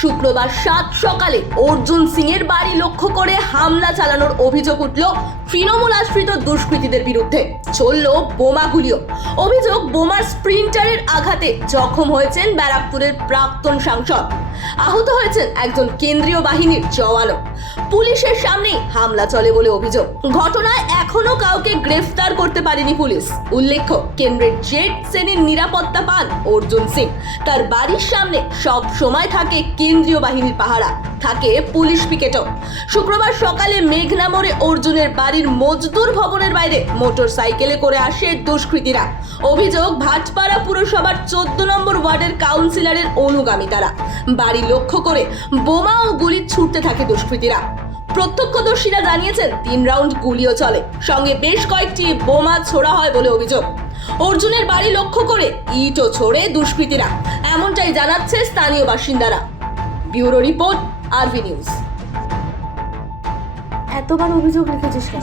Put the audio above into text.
শুক্রবার 7 সকালে অর্জুন সিং এর বাড়ি লক্ষ্য করে হামলা চালানোর অভিযোগ উঠল তৃণমূল আশ্রিত দুষ্কৃতীদের বিরুদ্ধে। চলল বোমাগুলিও। অভিযোগ, বোমার স্প্রিন্টারের আঘাতে জখম হয়েছেন ব্যারাকপুরের প্রাক্তন সাংসদ। আহত হয়েছেন একজন কেন্দ্রীয় বাহিনীর জওয়ানও। পুলিশের সামনেই হামলা চলে বলে অভিযোগ। ঘটনায় এখনো কাউকে গ্রেফতার করতে পারেনি পুলিশ। উল্লেখ্য, কেন্দ্রের জেড শ্রেণীর নিরাপত্তা পান অর্জুন সিং। তার বাড়ির সামনে সব সময় থাকে কেন্দ্রীয় বাহিনীর পাহারা, থাকে পুলিশ পিকেটও। শুক্রবার সকালে মেঘনা মোড়ে অর্জুনের বাড়ির মজদুর ভবনের বাইরে মোটর সাইকেলে করে আসে দুষ্কৃতীরা। অভিযোগ, ভাটপাড়া পুরসভার 14 নম্বর ওয়ার্ডের কাউন্সিলরের অনুগামী তারা। বাড়ি লক্ষ্য করে বোমা ও গুলি ছুটতে থাকে দুষ্কৃতীরা। প্রত্যক্ষদর্শীরা জানিয়েছেন 3 রাউন্ড গুলিও চলে, সঙ্গে বেশ কয়েকটি বোমা ছোড়া হয় বলে অভিযোগ। অর্জুনের বাড়ি লক্ষ্য করে ইটও ছোড়ে দুষ্কৃতীরা, এমনটাই জানাচ্ছে স্থানীয় বাসিন্দারা। Bureau report, RV news. এতবার অভিযোগ লিখেছিস কেন?